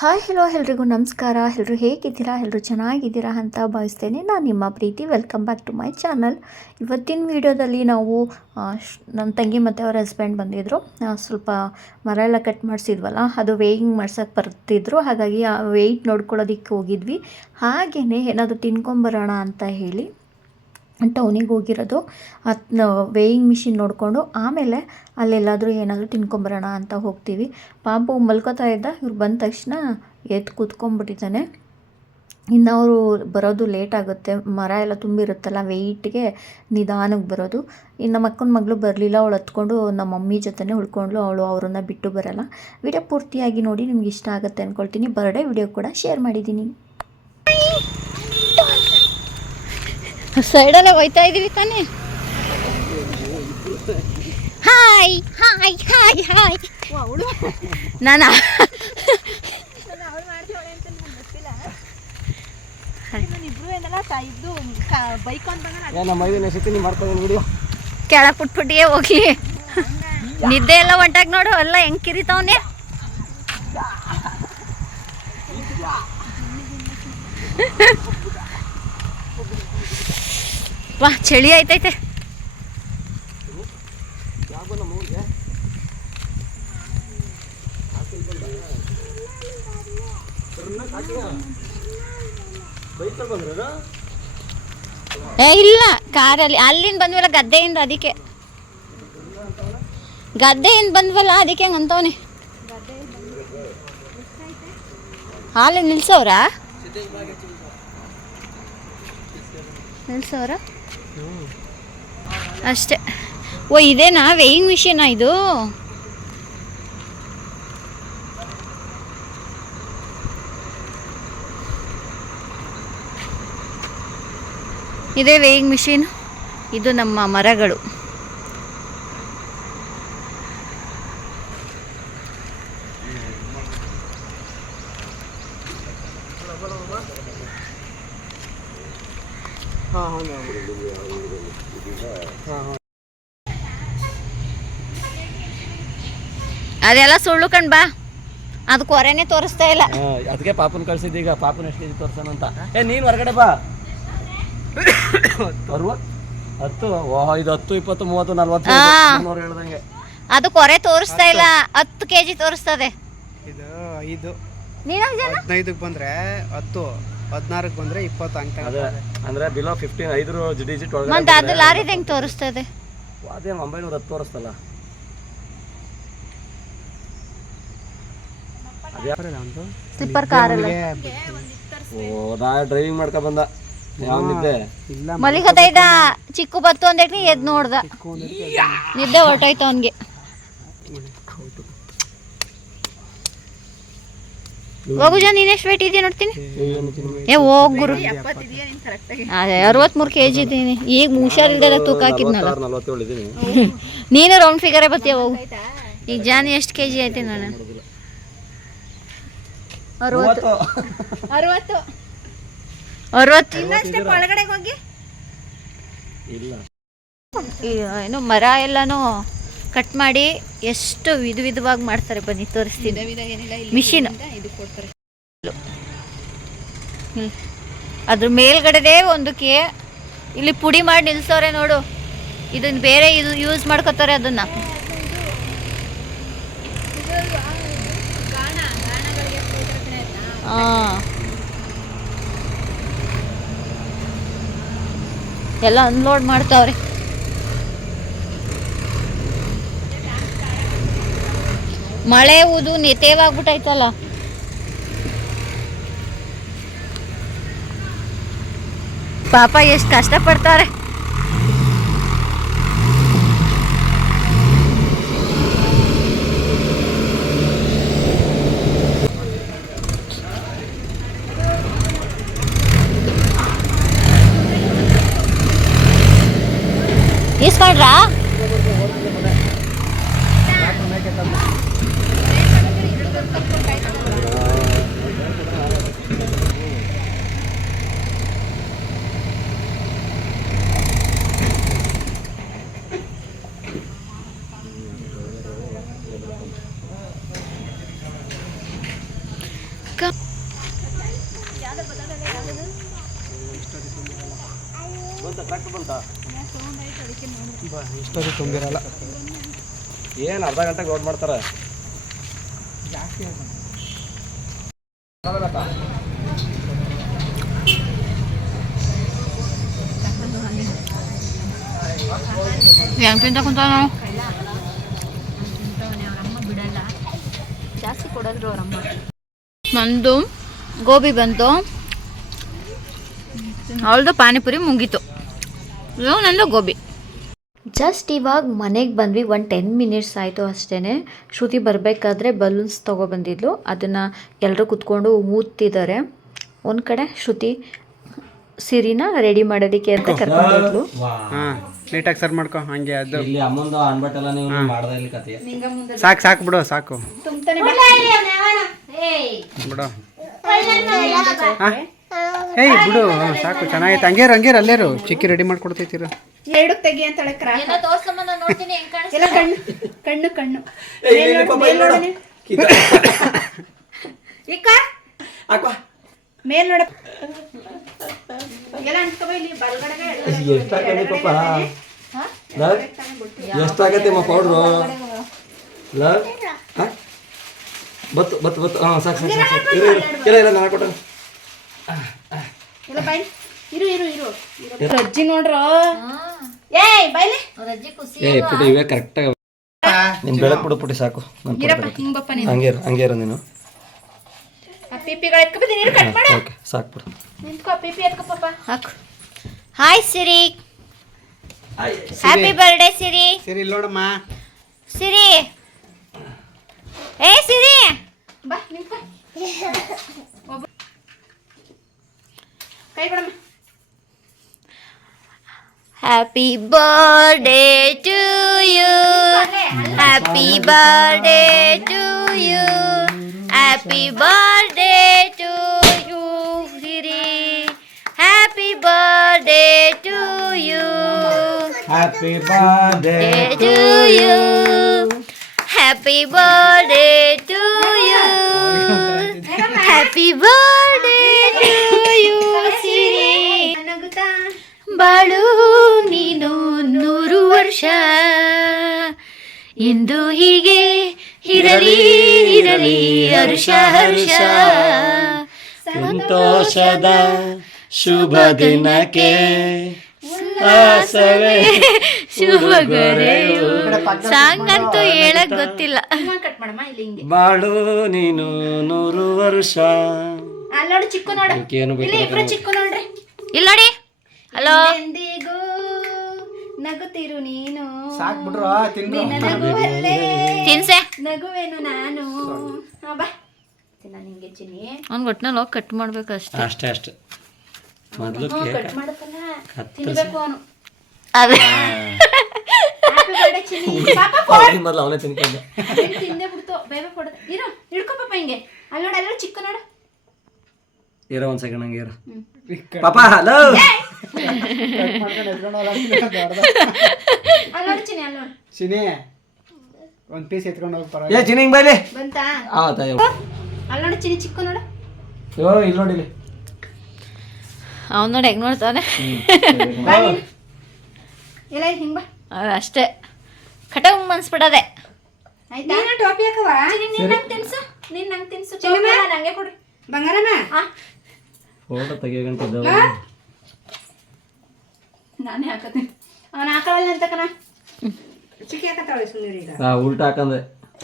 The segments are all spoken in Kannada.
ಹಾಯ್ ಹಲೋ ಎಲ್ರಿಗೂ ನಮಸ್ಕಾರ. ಎಲ್ಲರೂ ಹೇಗಿದ್ದೀರಾ? ಎಲ್ಲರೂ ಚೆನ್ನಾಗಿದ್ದೀರಾ ಅಂತ ಭಾವಿಸ್ತೇನೆ. ನಾನು ನಿಮ್ಮ ಪ್ರೀತಿ. Welcome back to my channel ಇವತ್ತಿನ ವಿಡಿಯೋದಲ್ಲಿ ನಾವು ನನ್ನ ತಂಗಿ ಮತ್ತು ಅವ್ರ ಹಸ್ಬೆಂಡ್ ಬಂದಿದ್ದರು ಸ್ವಲ್ಪ ಮರ ಎಲ್ಲ ಕಟ್ ಮಾಡಿಸಿದ್ವಲ್ಲ, ಅದು ವೇಯಿಂಗ್ ಮಾಡ್ಸೋಕ್ಕೆ ಬರ್ತಿದ್ರು. ಹಾಗಾಗಿ ಆ ವೆಯ್ಟ್ ನೋಡ್ಕೊಳ್ಳೋದಕ್ಕೆ ಹೋಗಿದ್ವಿ. ಹಾಗೆಯೇ ಏನಾದರೂ ತಿನ್ಕೊಂಬರೋಣ ಅಂತ ಹೇಳಿ. ಟೌನಿಗೆ ಹೋಗಿರೋದು. ಅದನ್ನ ವೇಯಿಂಗ್ ಮಿಷಿನ್ ನೋಡಿಕೊಂಡು ಆಮೇಲೆ ಅಲ್ಲೆಲ್ಲಾದರೂ ಏನಾದರೂ ತಿನ್ಕೊಂಬರೋಣ ಅಂತ ಹೋಗ್ತೀವಿ. ಪಾಪು ಮಲ್ಕೋತಾ ಇದ್ದ, ಇವ್ರು ಬಂದ ತಕ್ಷಣ ಎದ್ದು ಕೂತ್ಕೊಂಡ್ಬಿಟ್ಟಿದ್ದಾನೆ. ಇನ್ನು ಅವರು ಬರೋದು ಲೇಟ್ ಆಗುತ್ತೆ. ಮರ ಎಲ್ಲ ತುಂಬಿರುತ್ತಲ್ಲ ವೆಯ್ಟ್ಗೆ ನಿಧಾನಕ್ಕೆ ಬರೋದು. ಇನ್ನು ಮಕ್ಕನ ಮಗಳು ಬರಲಿಲ್ಲ, ಅವಳು ಹತ್ಕೊಂಡು ನಮ್ಮ ಮಮ್ಮಿ ಜೊತೆನೇ ಉಳ್ಕೊಂಡ್ಳು, ಅವಳು ಅವರನ್ನು ಬಿಟ್ಟು ಬರಲ್ಲ. ವಿಡಿಯೋ ಪೂರ್ತಿಯಾಗಿ ನೋಡಿ, ನಿಮ್ಗೆ ಇಷ್ಟ ಆಗುತ್ತೆ ಅಂದ್ಕೊಳ್ತೀನಿ ಬರ್ಡೇ ವಿಡಿಯೋ ಕೂಡ ಶೇರ್ ಮಾಡಿದ್ದೀನಿ. ಸೈಡಲ್ಲೇ ಹೋಯ್ತಾ ಇದ್ದೀವಿ ತಾನೇ. ಹಾಯ್ ಹಾಯ್ ಹಾಯ್ ಹಾಯ್ ನಾನು ಕೆಳಗೆ ಪುಟ್ಪುಟ್ಟಿಗೆ ಹೋಗಿ. ನಿದ್ದೆ ಎಲ್ಲ ಹೊಂಟಾಗ ನೋಡು ಎಲ್ಲ ಹೆಂಗ್ ಕಿರಿತಾವನೆ ವಾ, ಚಳಿ ಆಯ್ತೈತೆ. ಏ, ಇಲ್ಲ, ಕಾರಲ್ಲಿ, ಅಲ್ಲಿಂದ ಬಂದ್ವಲ್ಲ ಗದ್ದೆಯಿಂದ ಅದಕ್ಕೆ. ಗದ್ದೆಯಿಂದ ಬಂದ್ವಲ್ಲ, ಅದಕ್ಕೆ ಹಂಗೆ ಅಂತವನೆ. ಹಾಲು ನಿಲ್ಸೋರಾ ನಿಲ್ಸವ್ರ? ಅಷ್ಟೇ. ಓ ಇದೇನಾ? ವೇಯಿಂಗ್ ಮಿಷಿನಾ ಇದು? ಇದೇ ವೇಯಿಂಗ್ ಮಿಷಿನ್ ಇದು ನಮ್ಮ ಮರಗಳು. ಅದೆಲ್ಲ ಸುಳ್ಳು ಕಣ್ ಬಾ. ಅದು ಕೊರೆನೇ ತೋರಿಸ್ತಾ ಇಲ್ಲ. ಅದಕ್ಕೆ ಪಾಪನ್ ಕಳ್ಸಿದ್ದೀಗ ಪಾಪನ್ ಎಷ್ಟು ಕೆಜಿ ತೋರ್ಸೋಣ ಅಂತ. ಏ ನೀನು ಹೊರಗಡೆ ಬಾ. ಬರುವ ಹತ್ತು ಓಹ್ ಇದು ಹತ್ತು ಇಪ್ಪತ್ತು ಮೂವತ್ತು ನಲ್ವತ್ತು. ಮುನ್ನೂರು ಹೇಳ್ದಂಗೆ. ಅದು ಕೊರೆ ತೋರಿಸ್ತಾ ಇಲ್ಲ. ಹತ್ತು. ಕೆಜಿ ತೋರಿಸ್ತದೆ. ಇದು ಐದು. ನೀನು ಹದಿನೈದಕ್ಕೆ ಬಂದ್ರೆ ಹತ್ತು ಹದಿನಾರಕ್ಕೆ ಬಂದ್ರೆ ಇಪ್ಪತ್ತು ಅಂತ ಅದೇ ಅಂದ್ರೆ ಬಿಲೋ ಫಿಫ್ಟೀನ್ ಐದು ಡಿಜಿಟ್ ಒಳಗೆ ಅದು ಲಾರಿದ ಹೆಂಗೆ ತೋರಿಸ್ತದೆ. ಅದೇನು ಒಂಬೈನೂರ ಹತ್ತು ತೋರಿಸ್ತಲ್ಲ? ಸ್ಲಿಪ್ಪರ್ ಕಾರಲ್ಲ ಓ ನಾ ಡ್ರೈವಿಂಗ್ ಮಾಡ್ಕೊ ಬಂದ. ಮಲಿಕತೈದ ಚಿಕ್ಕು ಬತ್ತು ಅಂದೇಳಿ ಎದ್ ನೋಡ್ದ. ನಿದ್ದೆ ಹೊರಟೋಯ್ತು ಅವನ್ಗೆ. ಹೋಗು ಜನ ನೀನು ಎಷ್ಟು ವೇಟ್ ಇದೆಯಾ ನೋಡ್ತೀನಿ? ಏ ಹೋಗ್ ಗುರು. ಅದೇ ಅರವತ್ಮೂರು ಕೆ ಜಿ ಇದ್ದೀನಿ. ಈಗ ಹುಷಾರಿಲ್ದೆಲ್ಲ ತೂಕ ಹಾಕಿದ್ನಲ್ಲ. ನೀನು ರೌಂಡ್ ಫಿಗರೇ ಬರ್ತೀಯ ಹೋಗು. ಈಗ ಜಾನಿ ಎಷ್ಟು ಕೆ ಜಿ ಐತೆ ನಾನು ಅರವತ್ತು. ಅರವತ್ತು. ಅರವತ್ತು. ಒಳಗಡೆ ಹೋಗಿ. ಇಲ್ಲ. ಏನು ಮರ ಎಲ್ಲಾನು ಕಟ್ ಮಾಡಿ ಎಷ್ಟು ವಿಧ ವಿಧವಾಗಿ ಮಾಡ್ತಾರೆ ಬನ್ನಿ ತೋರಿಸ್ತೀನಿ. ಮಿಷಿನ್ ಅದ್ರ ಮೇಲ್ಗಡೆದೇ ಒಂದಕ್ಕೆ ಇಲ್ಲಿ ಪುಡಿ ಮಾಡಿ ನಿಲ್ಸವ್ರೆ ನೋಡು. ಇದನ್ನ ಬೇರೆ ಇದು ಯೂಸ್ ಮಾಡ್ಕೋತಾರೆ ಅದನ್ನ. ಎಲ್ಲ ಅನ್ಲೋಡ್ ಮಾಡ್ತಾವ್ರೆ. ಮಳೆ ಊದು ನೆತೇವಾಗ್ಬಿಟ್ಟೈತಲ್ಲ ಪಾಪ ಎಷ್ಟು ಕಷ್ಟಪಡ್ತಾರೆ. ಇಸ್ಕೊಂಡ್ರಾ ಬಂತ ಇಷ್ಟೊಂದು ತುಂಬಿರಲ್ಲ. ಏನು ಅರ್ಧ ಗಂಟೆಗೆ ಗೌಡ್ ಮಾಡ್ತಾರೆ? ಹೆಂಗೆ ತಿಂತ ಕುಂತ ನಾವು? ಜಾಸ್ತಿ ಕೊಡಲ್ರು ಅವರಮ್ಮ ನಂದು ಗೋಬಿ ಬಂತು. ಅವಳದು ಪಾನಿಪುರಿ ಮುಗೀತು. ನಂದು ಗೋಬಿ. ಜಸ್ಟ್ ಇವಾಗ ಮನೆಗೆ ಬಂದ್ವಿ ಒಂದು ಟೆನ್ ಮಿನಿಟ್ಸ್ ಆಯಿತು ಅಷ್ಟೇ ಶ್ರುತಿ ಬರಬೇಕಾದ್ರೆ ಬಲೂನ್ಸ್ ತೊಗೊಬಂದಿದ್ಲು. ಅದನ್ನು ಎಲ್ಲರೂ ಕುತ್ಕೊಂಡು ಊದ್ತಿದ್ದಾರೆ. ಒಂದು ಕಡೆ ಶ್ರುತಿ ಸಿರಿನ ರೆಡಿ ಮಾಡೋದಕ್ಕೆ ಅಂತ ಕರ್ಕೊಂಡು ಹಾಂ ನೀಟಾಗಿ ಸರ್ ಮಾಡ್ಕೊ. ಹಂಗೆ ಅದು. ಇಲ್ಲಿ ಅಮ್ಮಂದು ಅನ್ಬಟ್ಟೆಲ್ಲ ನೀವು ಮಾಡ್ದ ಇಲ್ಲಿ ಕತೆ. ಸಾಕು ಸಾಕು ಬಿಡು ಸಾಕು. ಬಿಡು. ಏಯ್ ಬಿಡು ಸಾಕು ಚೆನ್ನಾಗೈತೆ. ಹಂಗೇರು ಹಂಗೇರು ಅಲ್ಲೇರು. ಚಿಕ್ಕಿ ರೆಡಿ ಮಾಡ್ಕೊಡ್ತೈತಿರ. ಎರಡು ತೆಗಿ ಅಂತಾಳೆ ಕ್ರಾ ಎಲ್ಲ ಕಣ್ಣು ಕಣ್ಣು ಕಣ್ಣು. ಇಕ್ಕ? ಮೇಲ್ ನೋಡ ಎಲ್ಲ ಅನ್ಸ್ಕೊಬ ಇಲ್ಲಿ ಬಲ್ಗಡೆಗೆ ಎಷ್ಟಾಗತ್ತೆ ಪಾಪ? ಎಷ್ಟಾಗತ್ತೆ ಅಮ್ಮ ಪೌಡ್ರು? ಬತ್ತು ಬತ್ತು ಬತ್ತು. ಹಾಂ ಸಾಕು ಸಾಕು ಇಲ್ಲ ಇಲ್ಲ ನಾನು ಕೊಟ್ಟೆ. ಇರು ಇರು ಇರು. ಅಜ್ಜಿ ನೋಡ್ರ? ಏಯ್ ಬೈಲೆ ಏ ಪುಟಿ ಇವೇ ಕರೆಕ್ಟಾಗಿ ನಿನ್ ಬೆಳಕು ಬಿಡು ಪುಟಿ ಸಾಕು. ನಾನು ಕೊಡ್ತೀನಿ. ಹಿಂಗಪ್ಪ ಹಂಗೆ ಇರು ಹಂಗೆ ಇರು ನೀನು. ಎತ್ಕೊಬತ್ತಿ ನೀರು ಕಟ್ ಮಾಡು. ಓಕೆ ಸಾಕು ಬಿಡು. ನಿಂತ್ಕೋ ಪಿಪಿ ಎತ್ಕೊಪ್ಪ. ಹಾಕು. Hi Siri. Happy birthday Siri. Siri. ನೋಡಮ್ಮ ಸಿರಿ. ಏ ಸಿರಿ. ಬಾ ನಿಂತ್ಕೋ. ಒಬ್ಬ ಕೈ ಕೊಡಮ್ಮ happy birthday to you happy birthday to you happy birthday to you Siri happy birthday to you happy birthday to you. Happy birthday to you. Happy birthday. ಬಾಳು ನೀನು ನೂರು ವರ್ಷ. ಎಂದು ಹೀಗೆ ಇರಲಿ ಇರಲಿ ಹರ್ಷ ಹರ್ಷ. ಸಂತೋಷದ ಶುಭ ದಿನಕ್ಕೆ ಸಾಂಗಂತೂ ಶುಭಗರೆಯು ಸಾಂಗ್ ಅಂತೂ ಹೇಳಕ್ ಗೊತ್ತಿಲ್ಲ. ಕಟ್ ಮಾಡಮ್ಮ ಇಲ್ಲಿ ಹಿಂಗೆ. ಬಾಳು ನೀನು ನೂರು ವರ್ಷ. ಅಲ್ಲ ನೋಡಿ. ಚಿಕ್ಕ ನೋಡಿ ಚಿಕ್ಕು ನೋಡ್ರಿ. ಇಲ್ಲ ನೋಡಿ ಹಲೋ? ಎಂದಿಗೂ ನಗುತ್ತಿರು ನೀನು. ಸಾಕು ಬಿಡ್ರು ತಿನ್ನು ನಿನ್ನ ನಗುವಲ್ಲೇ. ತಿನ್ಸೆ. ನಗುವೇನು ನಾನು. ಹಾ, ಬಾ. ತಿನ್ನ ನಿಂಗೆ ಚಿನ್ನಿ ಅವ್ನ್ ಒಟ್ನಲ್ಲಿ ಹೋಗಿ ಕಟ್ ಮಾಡ್ಬೇಕು ಅಷ್ಟೇ ಅಷ್ಟೇ. ಅಷ್ಟೇ ಮೊದಲು ಕಟ್ ಮಾಡತ್ತಲ್ಲ ತಿನ್ಬೇಕು ಅವನು. ಅದೇ. ಹ್ಯಾಪಿ ಬರ್ಡೇ ಚಿನ್ನಿ. ಪಾಪ ಮೊದಲು ಅವನೇ ತಿನ್ಕೊಂಡು. ಅದೇನ್ ತಿಂದೆ ಬಿಡ್ತು. ಬೇಗ ಕೊಡದ ಇರು ಹಿಡ್ಕೊ ಪಾಪ ಹಿಂಗೆ. ಅಲ್ಲಿ ನೋಡು ಅಲ್ಲಿ ನೋಡು ನೋಡು. ಇರೋ ಒಂದು ಸೆಕೆಂಡ್ ಹಂಗೆ ಇರೋ. ಪಾಪ ಹಲೋ. ಚಿನಿ ಒಂದು ಪೀಸ್ ಎತ್ಕೊಂಡು ಹೋಗಿ ಏ ಚಿನಿ ಚಿನಿಂಗ್ ಬೈಲಿ ಬಂತಾ? ಆತ ಅಲ್ಲಿ ನೋಡು ಚಿನಿ ಚಿಕ್ಕು ನೋಡು. ಯೋ ಇಲ್ಲಿ ನೋಡಿ ಇಲ್ಲಿ. ಅವ್ನು ನೋಡಿ ಹೆಂಗ್ ನೋಡ್ತಾನೆ. ಎಲ್ಲ ಹಿಂಗ್ ಬಾ. ಅಷ್ಟೇ. ಕಟಂಗ್ ಮನ್ಸ್ಬಿಡದೆ ಆಯ್ತಾ? ನೀನು ಟೋಪಿ ಹಾಕವ ನೀನ್ ನಂಗೆ ತಿನ್ಸು. ನೀನ್ ನಂಗೆ ತಿನ್ಸು ನಂಗೆ ಕೊಡು. ಬಂಗಾರಮ್ಮ? ಫೋಟೋ ತೆಗಿಯಂತ ನಾನೇ ಹಾಕತೀನಿ ಅವನ ಹಾಕಲ್ಲ ಅಂತ ಕಣ. ಚಿಕ್ಕಿ ಹಾಕತ್ತಾಳೆ ಸುಂದರಿ ಈಗ. ಹಾ ಉಲ್ಟಾ ಹಾಕಂದೆ.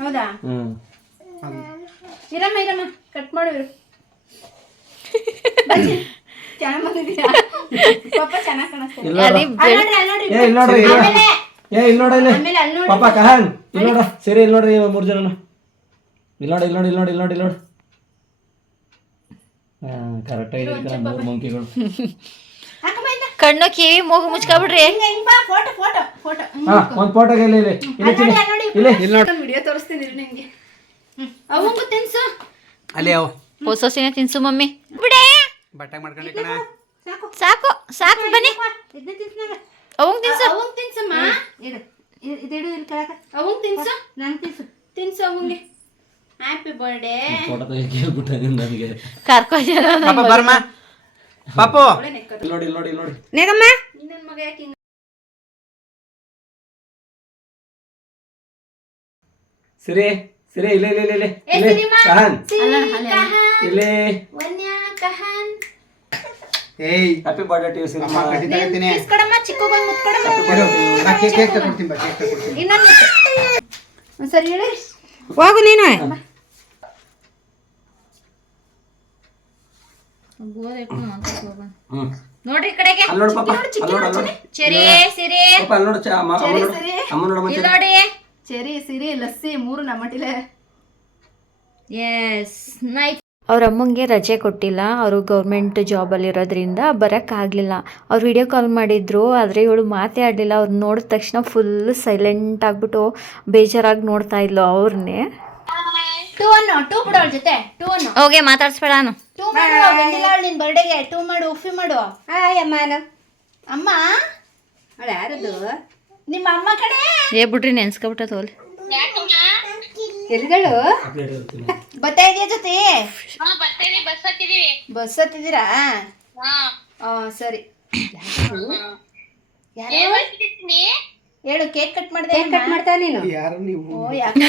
ಹೌದಾ? ಹ್ಮ್. ಇರಮ್ಮ ಇರಮ್ಮ. ಕಟ್ ಮಾಡು ಇರು ಚೆನ್ನಾಗಿ ಬಂದಿದ್ದೀರಾ ಪಾಪ ಚೆನ್ನಾಗಿ ಕಾಣಿಸ್ತಾ ಇಲ್ಲ ಅದೇ ಅಲ್ಲಿ ನೋಡಿ ನೋಡ್ರಿ ಏ ಇಲ್ಲಿ ನೋಡಿ ಇಲ್ಲಿ ನೋಡ್ರಿ. ಏ ಇಲ್ಲಿ ನೋಡ ಇಲ್ಲಿ. ಆಮೇಲೆ ಅಲ್ಲಿ ನೋಡಿ ಪಾಪ ಕಹನ್ ಇಲ್ಲಿ ನೋಡ ಸರಿ ಇಲ್ಲಿ ನೋಡಿ ಮೂರು ಜನನ. ಇಲ್ಲಿ ನೋಡಿ ಇಲ್ಲಿ ನೋಡಿ ಇಲ್ಲಿ ನೋಡಿ ಇಲ್ಲಿ ನೋಡಿ ಇಲ್ಲಿ ನೋಡಿ ಕರೆಕ್ಟಾಗಿ ಮೂರು ಮಂಕಿಗಳು ಕಣ್ಣು ಕಿವಿ ಮೂಗು ಮುಚ್ಕೊಬಿಡ್ರಿ. ಫೋಟೋ ಫೋಟೋ ಫೋಟೋ ಒಂದು ಫೋಟೋಗೆ ಇಲ್ಲಿ ಇಲ್ಲಿ. ಇಲ್ಲಿ ಚಿನಿ ಇಲ್ಲಿ. ಇಲ್ಲಿ ನೋಡಿ. ವಿಡಿಯೋ ತೋರಿಸ್ತೀನಿ ನಿಮಗೆ ಅವಂಗು ತಿನ್ಸು. ಅಲ್ಲಿ ಅವ. ಹೊಸಸಿನ ತಿನ್ಸು ಮಮ್ಮಿ. ಬಿಡೆ. ಬಟ್ಟೆ ಮಾಡ್ಕೊಂಡೆ ಕಣ. ಸಾಕು. ಸಾಕು ಸಾಕು ಬನ್ನಿ. ಅವಂಗ್ ತಿನ್ಸು. ಅವಂಗ್ ತಿನ್ಸಮ್ಮ ಇಡು ಇದು ಇದಿಡು ಇಲ್ಲಿ ಕೆಳಗ ಅವಂಗ್ ತಿನ್ಸು ನಂಗೆ ತಿನ್ಸು ತಿನ್ಸು ಅವಂಗೆ ಹ್ಯಾಪಿ ಬರ್ಡೇ ಫೋಟೋ ತೆಗಿ ಕೇಳ್ಬಿಟ್ಟೆ ನೀನು ನನಗೆ. ಪಾಪ ಬರ್ಮ. ಪಾಪು. ಇಲ್ಲಿ ನೋಡಿ ಇಲ್ಲಿ ನೋಡಿ ಇಲ್ಲಿ ನೋಡಿ. ನೇಗಮ್ಮ. ನಿನ್ನ ಮಗ ಯಾಕೆ ಸಿರಿ ಸಿರಿ ಇಲ್ಲೇ ಇಲ್ಲೇ ಇಲ್ಲೇ ಇಲ್ಲ. ಕಹನ್. ಇಲ್ಲೇ. ವನ್ಯಾ ಕಹನ್? ಏಯ್. Happy birthday to you Siri ಅಮ್ಮ ಕಟ್ಟಿ ತಗೋತೀನಿ ಕಿಸ್ ಚಿಕ್ಕ ಬಂದು ಮುತ್ ಕೊಡಮ್ಮ ಬಾ ಕೇಕ್ ಕೇಕ್ ತಗೊಡ್ತೀನಿ ಬಾ ಕೇಕ್ ತಗೊಡ್ತೀನಿ ಇನ್ನೊಂದು ಸರಿ ಹೇಳಿ. ಹೋಗು ನೀನು. ಹ್ಮ್. ನೋಡ್ರಿ ಈ ಕಡೆಗೆ. ಅಲ್ಲಿ ನೋಡು ಪಾಪ. ಅಲ್ಲಿ ನೋಡು ಅಲ್ಲಿ ನೋಡು ಚೆರಿ ಸಿರಿ. ಪಾಪ ಅಲ್ಲಿ ನೋಡು ಚ- ಅಮ್ಮ ಅಮ್ಮ ನೋಡು. ಅಮ್ಮ ನೋಡಮ್ಮ ಇಲ್ಲಿ ನೋಡಿ. ಚೆರಿ ಸಿರಿ ಲಸ್ಸಿ ಮೂರು ನಮ್ಮಟಿಲೆ. ಎಸ್ ನೈಟ್ ಅವ್ರ ಅಮ್ಮಂಗೆ ರಜೆ ಕೊಟ್ಟಿಲ್ಲ. ಅವರು ಗೌರ್ಮೆಂಟ್ ಜಾಬಲ್ಲಿರೋದ್ರಿಂದ ಬರೋಕ್ಕಾಗಲಿಲ್ಲ ಅವ್ರು ವಿಡಿಯೋ ಕಾಲ್ ಮಾಡಿದ್ರು ಆದರೆ ಇವಳು ಮಾತೇ ಆಡಲಿಲ್ಲ. ಅವ್ರು ನೋಡಿದ ತಕ್ಷಣ ಫುಲ್ ಸೈಲೆಂಟ್ ಆಗಿಬಿಟ್ಟು ಬೇಜಾರಾಗಿ ನೋಡ್ತಾ ಇದ್ಲು ಅವ್ರನ್ನೇ ಟೂ ಅನ್ನು ಟೂ ಬಿಡು ಅವ್ಳ ಜೊತೆ. ಟೂ ಅನ್ನು ಹೋಗಿ ಮಾತಾಡ್ಸ್ಬೇಡ ನಾನು. ಟೂ ಮಾಡು ಬಂದಿಲ್ಲ ಅವಳು ನಿನ್ ಬರ್ಡೇಗೆ ಟೂ ಮಾಡು ಉಫಿ ಮಾಡು. ಹಾಯ್ ಅಮ್ಮನ ಅಮ್ಮ? ಅವಳು ಯಾರದು? ನಿಮ್ಮ ಅಮ್ಮ ಕಡೆ? ಏ ಬಿಡ್ರಿ ನೆನ್ಸ್ಕೊಬಿಟ್ಟ ತೋಲ್. ಇರ್ತೀನಿ ಬರ್ತಾ ಇದೆಯಾ ಜೊತೆ? ಬಸ್ ಹತ್ತಿದ್ದೀರಾ ಆ ಸರಿ. ಯಾರು? ಹೇಳು ಕೇಕ್ ಕಟ್ ಮಾಡ್ದೆ ಕಟ್ ಮಾಡ್ತಾ ನೀನು? ಯಾರು ನೀವು? ಓ ಯಾಕೆ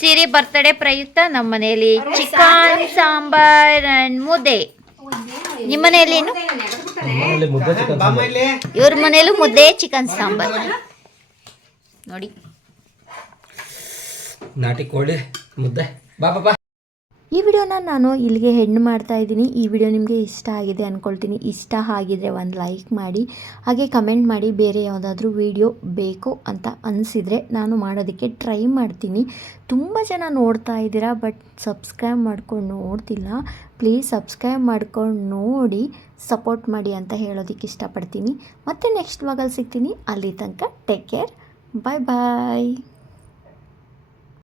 ಸಿರಿ ಬರ್ತಡೇ ಪ್ರಯುಕ್ತ ನಮ್ಮ ಮನೆಯಲ್ಲಿ ಚಿಕನ್ ಸಾಂಬಾರ್ ಅಂಡ್ ಮುದ್ದೆ. ನಿಮ್ಮ ಮನೆಯಲ್ಲಿ ಏನು? ಮನೆಯಲ್ಲಿ ಮುದ್ದೆ ಚಿಕನ್ ಬಾಮ್ಮ ಇಲ್ಲಿ. ಇವ್ರ ಮನೆಯಲ್ಲೂ ಮುದ್ದೆ ಚಿಕನ್ ಸಾಂಬಾರ್. ನೋಡಿ. ನಾಟಿ ಕೋಳಿ ಮುದ್ದೆ. ಬಾ. ಈ ವಿಡಿಯೋನ ನಾನು ಇಲ್ಲಿಗೆ ಹೆಣ್ಣು ಮಾಡ್ತಾ ಇದ್ದೀನಿ. ಈ ವಿಡಿಯೋ ನಿಮಗೆ ಇಷ್ಟ ಆಗಿದೆ ಅಂದ್ಕೊಳ್ತೀನಿ ಇಷ್ಟ ಆಗಿದ್ರೆ ಒಂದು ಲೈಕ್ ಮಾಡಿ, ಹಾಗೆ ಕಮೆಂಟ್ ಮಾಡಿ ಬೇರೆ ಯಾವುದಾದ್ರೂ ವಿಡಿಯೋ ಬೇಕು ಅಂತ ಅನಿಸಿದರೆ ನಾನು ಮಾಡೋದಕ್ಕೆ ಟ್ರೈ ಮಾಡ್ತೀನಿ. ತುಂಬ ಜನ ನೋಡ್ತಾ ಇದ್ದೀರಾ ಬಟ್ ಸಬ್ಸ್ಕ್ರೈಬ್ ಮಾಡ್ಕೊಂಡು ನೋಡ್ತಿಲ್ಲ. ಪ್ಲೀಸ್ ಸಬ್ಸ್ಕ್ರೈಬ್ ಮಾಡ್ಕೊಂಡು ನೋಡಿ ಸಪೋರ್ಟ್ ಮಾಡಿ ಅಂತ ಹೇಳೋದಕ್ಕೆ ಇಷ್ಟಪಡ್ತೀನಿ. ಮತ್ತು ನೆಕ್ಸ್ಟ್ ವಾಗಲ್ಲಿ ಸಿಗ್ತೀನಿ. ಅಲ್ಲಿ ತನಕ ಟೇಕ್ ಕೇರ್ ಬಾಯ್ ಬಾಯ್